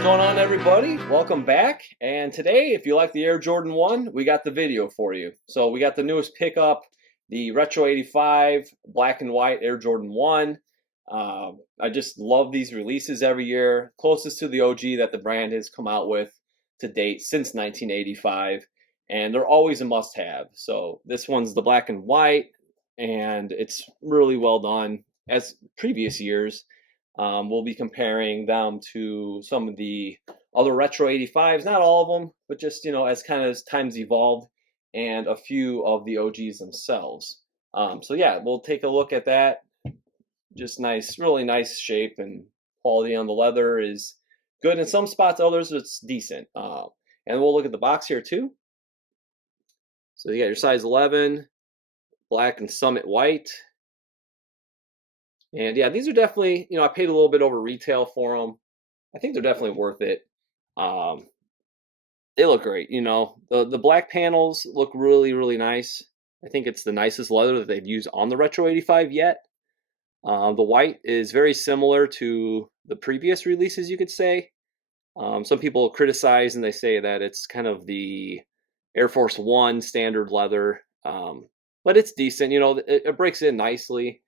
What's going on, everybody? Welcome back. And today, if you like the Air Jordan 1, we got the video for you. So we got the newest pickup, the Retro 85 black and white Air Jordan 1. I just love these releases every year. Closest to the OG that the brand has come out with to date since 1985. And they're always a must-have. So this one's the black and white, and it's really well done as previous years. We'll be comparing them to some of the other Retro 85s, not all of them, but just, as kind of as times evolved, and a few of the OGs themselves. So yeah, we'll take a look at that. Just nice, really nice shape, and quality on the leather is good in some spots, others it's decent. And we'll look at the box here too. So you got your size 11, black and summit white. And yeah, these are definitely, I paid a little bit over retail for them. I think they're definitely worth it. Um, they look great. The black panels look really, really nice. I think it's the nicest leather that they've used on the Retro 85 yet. The white is very similar to the previous releases, you could say. Some people criticize and they say that it's kind of the Air Force One standard leather, but it's decent. It breaks in nicely,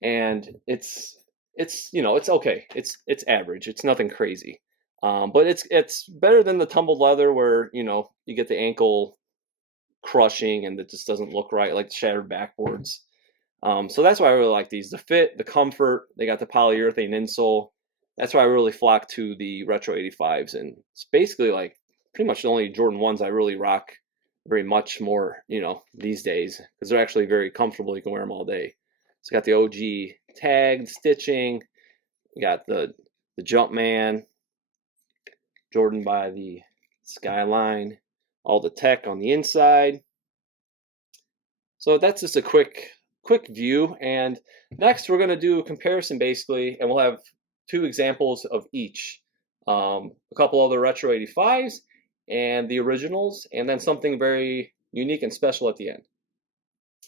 and it's okay. It's average. It's nothing crazy, but it's better than the tumbled leather where you get the ankle crushing and it just doesn't look right, like the shattered backboards. So that's why I really like these. The fit, the comfort. They got the polyurethane insole. That's why I really flock to the Retro 85s, and it's basically like pretty much the only Jordan 1s I really rock very much more, these days, because they're actually very comfortable. You can wear them all day. It's got the OG tagged stitching. You got the Jumpman, Jordan by the Skyline, all the tech on the inside. So that's just a quick view. And next we're going to do a comparison basically, and we'll have two examples of each. A couple other Retro 85s and the originals, and then something very unique and special at the end.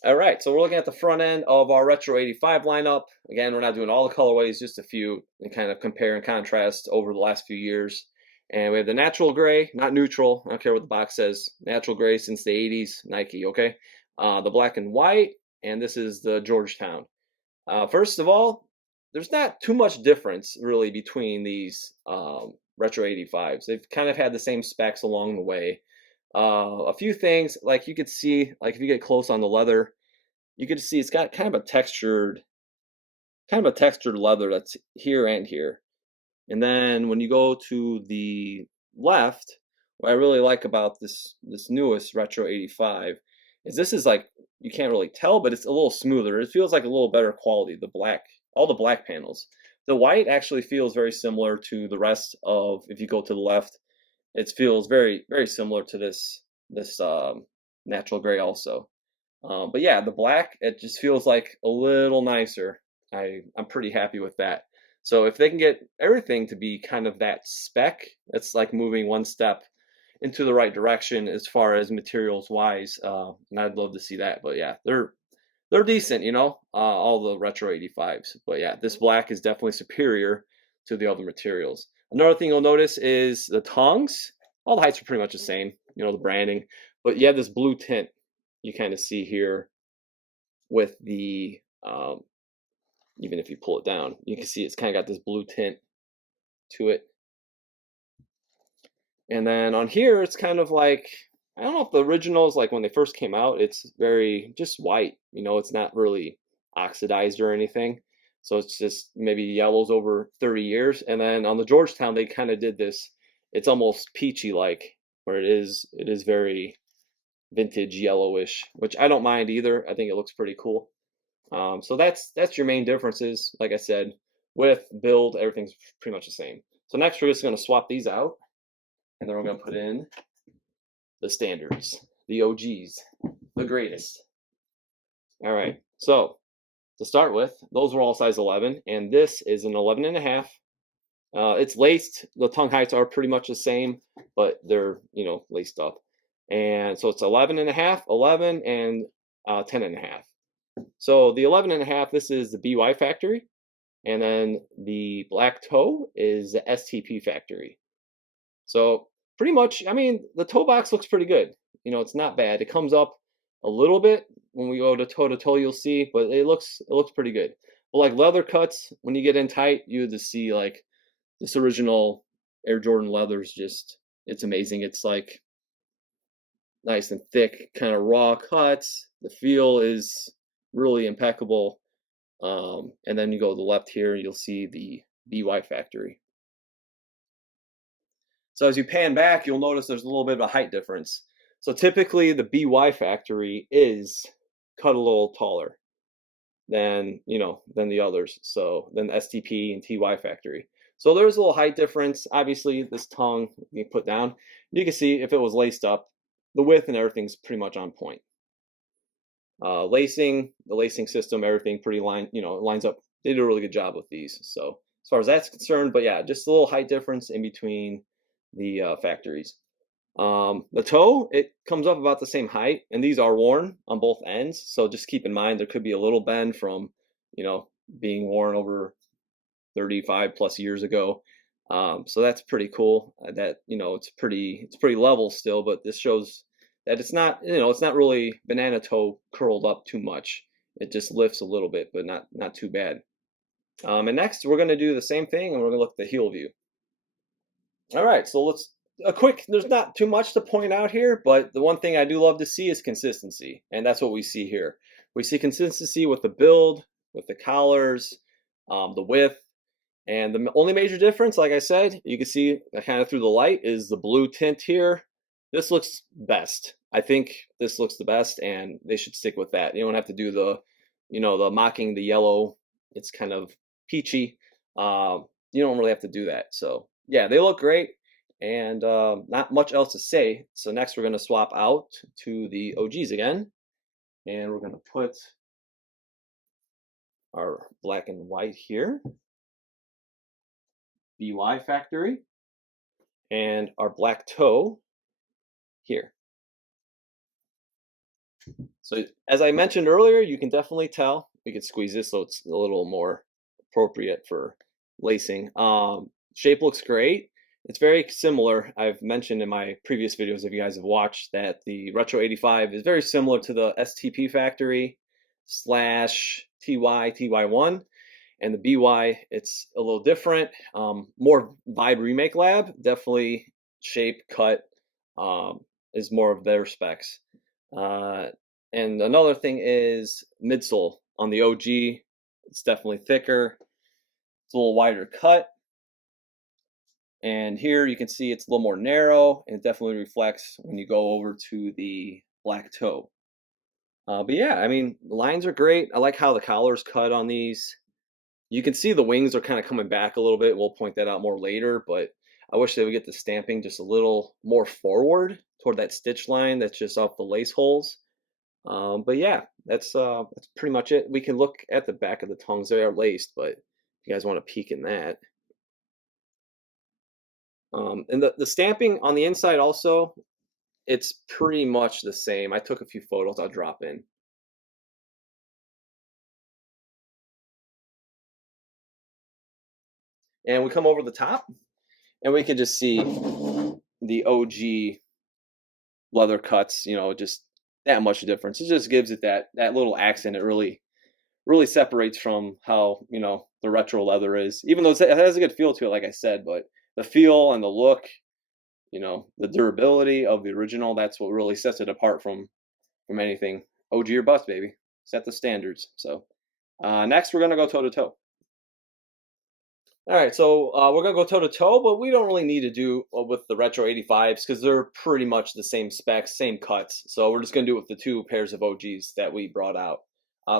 All right, so we're looking at the front end of our Retro 85 lineup. Again, we're not doing all the colorways, just a few, and kind of compare and contrast over the last few years. And we have the natural gray, not neutral. I don't care what the box says. Natural gray since the 80s, Nike, okay? The black and white, and this is the Georgetown. First of all, there's not too much difference really between these Retro 85s. They've kind of had the same specs along the way. A few things, like you could see, like if you get close on the leather, you could see it's got kind of a textured leather that's here and here. And then when you go to the left, what I really like about this newest Retro 85 is this is like, you can't really tell, but it's a little smoother. It feels like a little better quality, all the black panels. The white actually feels very similar to the rest of, if you go to the left, it feels very, very similar to this natural gray also. But yeah, the black, it just feels like a little nicer. I'm pretty happy with that. So if they can get everything to be kind of that spec, it's like moving one step into the right direction as far as materials wise. And I'd love to see that. But yeah, they're decent, all the Retro 85s. But yeah, this black is definitely superior to the other materials. Another thing you'll notice is the tongues. All the heights are pretty much the same, the branding. But you have this blue tint you kind of see here with the, even if you pull it down, you can see it's kind of got this blue tint to it. And then on here, it's kind of like, I don't know if the originals, like when they first came out, it's very just white. It's not really oxidized or anything. So it's just maybe yellows over 30 years. And then on the Georgetown, they kind of did this. It's almost peachy like, where it is very vintage yellowish, which I don't mind either. I think it looks pretty cool. So that's your main differences. Like I said, with build, everything's pretty much the same. So next, we're just going to swap these out, and then we're going to put in the standards, the OGs, the greatest. All right, so to start with, those were all size 11, and this is an 11 and a half. It's laced. The tongue heights are pretty much the same, but they're, laced up. And so it's 11 and a half, 11, and 10 and a half. So the 11 and a half, this is the BY factory. And then the black toe is the STP factory. So pretty much, I mean, the toe box looks pretty good. It's not bad. It comes up a little bit when we go to toe, you'll see, but it looks pretty good. But like leather cuts, when you get in tight, you just see like this original Air Jordan leather's just it's amazing. It's like nice and thick, kind of raw cuts. The feel is really impeccable. And then you go to the left here, you'll see the BY Factory. So as you pan back, you'll notice there's a little bit of a height difference. So typically the BY Factory is cut a little taller than the others. So than the STP and TY Factory. So there's a little height difference. Obviously, this tongue you put down, you can see if it was laced up, the width and everything's pretty much on point. The lacing system, everything pretty lines up. They did a really good job with these. So as far as that's concerned, but yeah, just a little height difference in between the factories. The toe, it comes up about the same height, and these are worn on both ends. So just keep in mind there could be a little bend from, you know, being worn over 35 plus years ago. So that's pretty cool. That it's pretty level still, but this shows that it's not really banana toe curled up too much. It just lifts a little bit, but not too bad. And next we're going to do the same thing, and we're going to look at the heel view. All right, so let's a quick. There's not too much to point out here, but the one thing I do love to see is consistency, and that's what we see here. We see consistency with the build, with the collars, the width, and the only major difference, like I said, you can see kind of through the light, is the blue tint here. This looks best. I think this looks the best, and they should stick with that. You don't have to do the mocking the yellow. It's kind of peachy. You don't really have to do that. So yeah, they look great, and not much else to say. So next we're going to swap out to the OGs again, and we're going to put our black and white here, BY Factory, and our black toe here. So as I mentioned earlier, you can definitely tell. We could squeeze this so it's a little more appropriate for lacing. Shape looks great. It's very similar. I've mentioned in my previous videos, if you guys have watched, that the Retro 85 is very similar to the STP Factory slash TY1. And the BY, it's a little different. More Vibe Remake Lab, definitely shape, cut is more of their specs. And another thing is midsole on the OG. It's definitely thicker. It's a little wider cut. And here you can see it's a little more narrow, and it definitely reflects when you go over to the black toe. But yeah, I mean, the lines are great. I like how the collar's cut on these. You can see the wings are kind of coming back a little bit. We'll point that out more later, but I wish they would get the stamping just a little more forward toward that stitch line that's just off the lace holes. But yeah, that's pretty much it. We can look at the back of the tongues. They are laced, but if you guys want to peek in that. And the stamping on the inside also, it's pretty much the same. I took a few photos I'll drop in. And we come over the top, and we can just see the OG leather cuts, just that much difference. It just gives it that little accent. It really separates from how the retro leather is, even though it has a good feel to it, like I said. But the feel and the look, the durability of the original, that's what really sets it apart from anything. OG or bust, baby. Set the standards. So next we're gonna go toe to toe. All right, so we're gonna go toe to toe, but we don't really need to do with the Retro 85s because they're pretty much the same specs, same cuts. So we're just gonna do it with the two pairs of OGs that we brought out.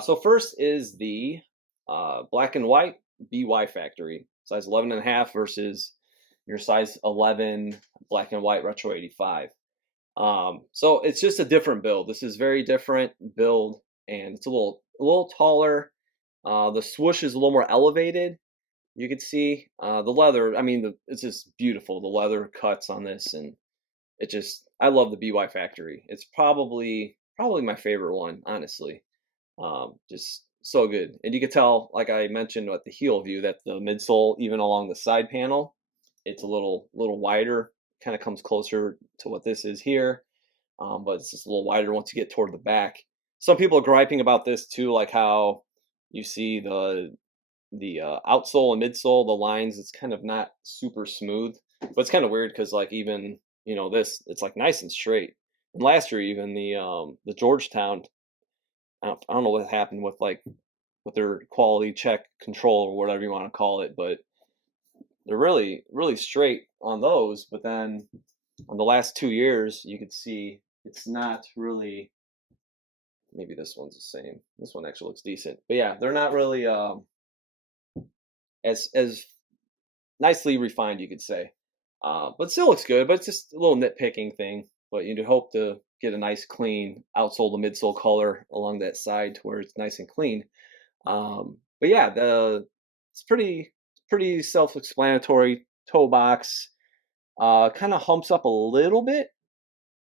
So first is the black and white BY Factory, size 11.5 versus your size 11 black and white Retro 85. So it's just a different build. This is very different build, and it's a little taller. The swoosh is a little more elevated. You can see the leather. I mean, it's just beautiful. The leather cuts on this, and I love the BY Factory. It's probably my favorite one, honestly. Just so good, and you can tell, like I mentioned at the heel view, that the midsole, even along the side panel, it's a little wider kind of comes closer to what this is here, but it's just a little wider once you get toward the back. Some people are griping about this too, like how you see the outsole and midsole, the lines, it's kind of not super smooth, but it's kind of weird because like even this, it's like nice and straight. And last year even the Georgetown, I don't know what happened with like with their quality check control or whatever you want to call it, but they're really straight on those. But then on the last 2 years, you could see it's not really. Maybe this one's the same. This one actually looks decent, but yeah, they're not really as nicely refined, you could say. But still looks good. But it's just a little nitpicking thing. But you'd hope to get a nice clean outsole to midsole color along that side to where it's nice and clean. But yeah, the it's pretty self-explanatory. Toe box kind of humps up a little bit.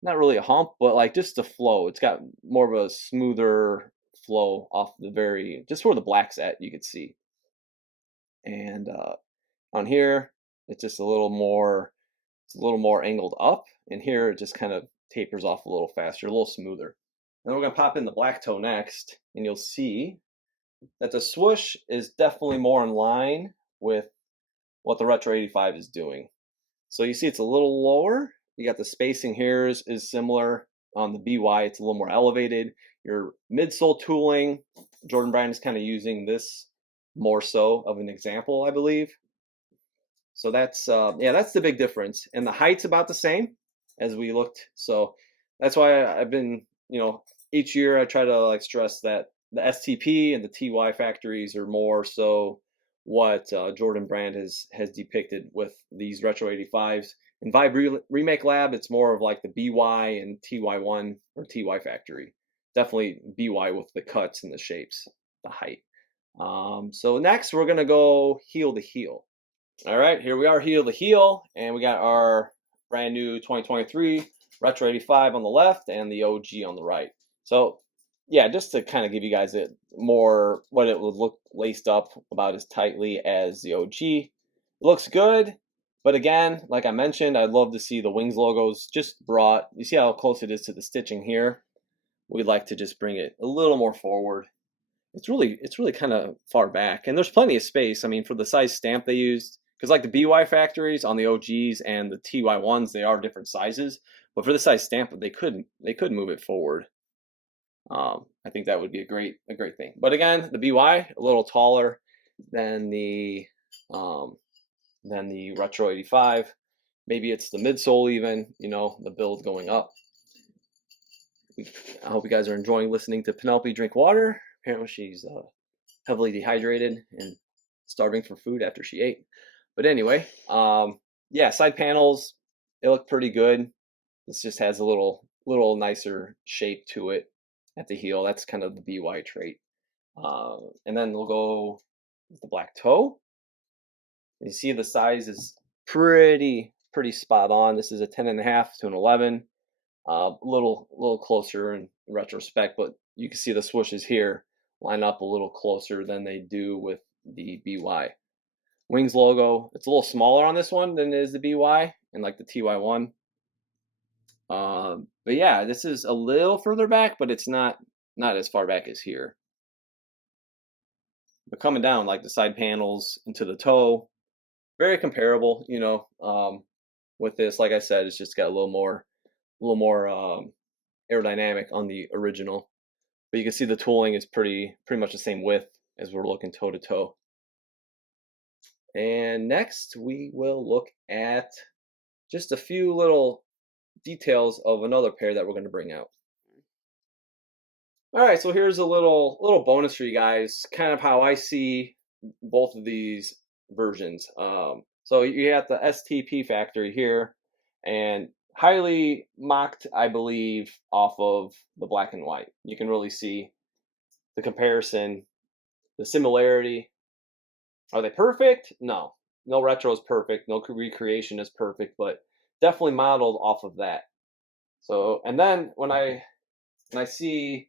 Not really a hump, but like just the flow. It's got more of a smoother flow off the very just where the black's at. You could see, and on here it's just a little more. It's a little more angled up, and here it just kind of tapers off a little faster, a little smoother. Then we're gonna pop in the black toe next, and you'll see that the swoosh is definitely more in line with what the Retro 85 is doing. So you see it's a little lower. You got the spacing here is similar. On the BY, it's a little more elevated. Your midsole tooling, Jordan Brand is kind of using this more so of an example, I believe. So that's yeah, that's the big difference. And the height's about the same as we looked. So that's why I've been, each year I try to like stress that the STP and the TY factories are more so what Jordan Brand has depicted with these Retro 85s. In Vibe Remake Lab, it's more of like the BY and TY1 or TY factory. Definitely BY with the cuts and the shapes, the height. So next we're gonna go heel to heel. All right, here we are, heel to heel, and we got our brand new 2023 Retro 85 on the left and the OG on the right. So yeah, just to kind of give you guys it more what it would look laced up about as tightly as the OG. It looks good, but again, like I mentioned, I'd love to see the Wings logos just brought. You see how close it is to the stitching here? We'd like to just bring it a little more forward. It's really kind of far back, and there's plenty of space. I mean, for the size stamp they used, because like the BY factories on the OGs and the TY1s, they are different sizes. But for the size stamp, they could move it forward. I think that would be a great thing. But again, the BY a little taller than the Retro 85. Maybe it's the midsole even. The build going up. I hope you guys are enjoying listening to Penelope drink water. Apparently, she's heavily dehydrated and starving for food after she ate. But anyway, yeah, side panels, they look pretty good. This just has a little nicer shape to it at the heel. That's kind of the BY trait. And then we'll go with the black toe. You see the size is pretty spot on. This is a 10.5 to an 11. Little closer in retrospect, but you can see the swooshes here line up a little closer than they do with the BY. Wings logo, it's a little smaller on this one than it is the BY and like the TY1. But yeah, this is a little further back, but it's not as far back as here. But coming down, like the side panels into the toe, very comparable, with this. Like I said, it's just got a little more aerodynamic on the original. But you can see the tooling is pretty much the same width as we're looking toe to toe. And next we will look at just a few little details of another pair that we're going to bring out. All right, so here's a little bonus for you guys, kind of how I see both of these versions. So you got the STP factory here, and highly mocked, I believe, off of the black and white. You can really see the comparison, the similarity. Are they perfect? No retro is perfect, no recreation is perfect, but definitely modeled off of that. So, and then when I see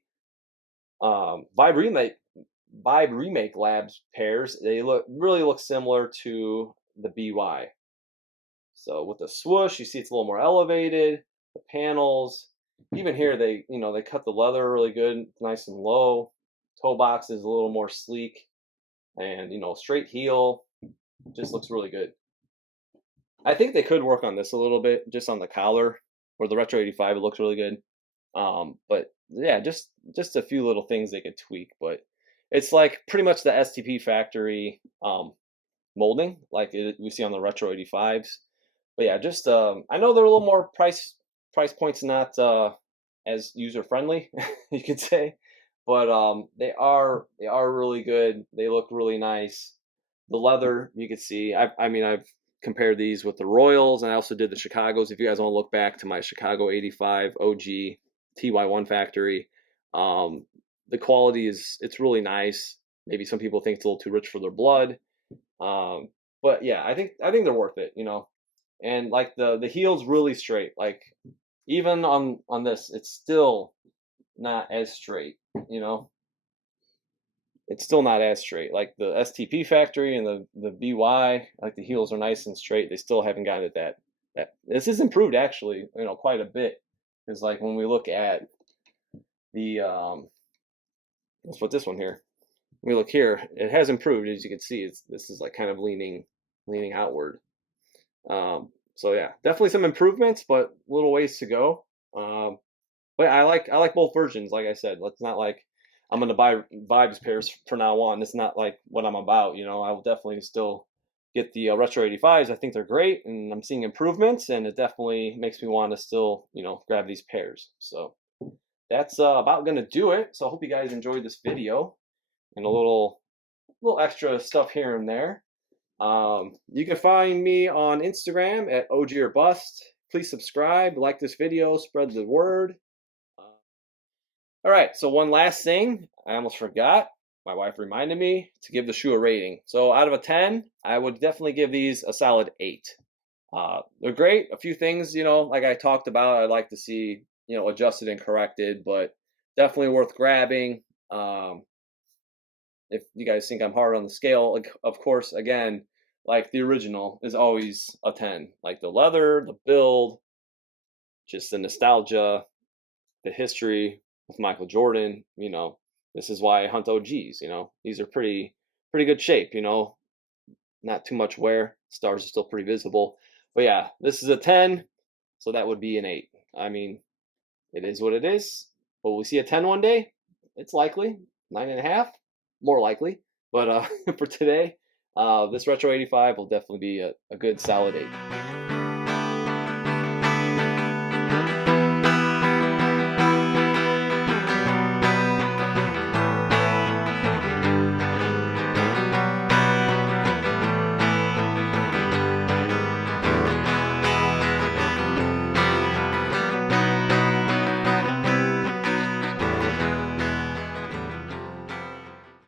Vibe Remake Labs pairs, they really look similar to the BY. So with the swoosh, you see it's a little more elevated. The panels, even here, they cut the leather really good, nice and low. Toe box is a little more sleek, and straight heel just looks really good. I think they could work on this a little bit, just on the collar, or the Retro 85. It looks really good. But yeah, just a few little things they could tweak, but it's like pretty much the STP factory molding, like we see on the Retro 85s. But yeah, just I know they're a little more price points not as user friendly, you could say, but they are really good. They look really nice. The leather, you could see. I mean, I've compared these with the Royals, and I also did the Chicago's. If you guys want to look back to my Chicago 85 OG TY1 factory, um, the quality it's really nice. Maybe some people think it's a little too rich for their blood, um, but yeah, I think they're worth it. And like the heel's really straight. Like even on this, it's still not as straight. You know, it's still not as straight. Like the STP factory and the BY, like the heels are nice and straight. They still haven't gotten it that this is improved actually, quite a bit. Because like when we look at the let's put this one here. When we look here, it has improved as you can see. This is like kind of leaning outward. So yeah, definitely some improvements, but little ways to go. But I like both versions. Like I said, let's not like I'm gonna buy Vibes pairs for now on. It's not like what I'm about. I will definitely still get the Retro 85s. I think they're great, and I'm seeing improvements, and it definitely makes me want to still grab these pairs. So that's about gonna do it. So I hope you guys enjoyed this video and a little extra stuff here and there. You can find me on Instagram at OG or Bust. Please subscribe, like this video, spread the word. All right, so one last thing, I almost forgot. My wife reminded me to give the shoe a rating. So out of a 10, I would definitely give these a solid 8. They're great. A few things, like I talked about, I'd like to see, adjusted and corrected, but definitely worth grabbing. If you guys think I'm hard on the scale, like, of course, again, like the original is always a 10. Like the leather, the build, just the nostalgia, the history with Michael Jordan. This is why I hunt OGs. These are pretty good shape. Not too much wear. Stars are still pretty visible. But yeah, this is a 10, so that would be an 8. I mean, it is what it is. Will we see a 10 one day? It's likely. 9.5, more likely. But for today, this Retro 85 will definitely be a good solid 8.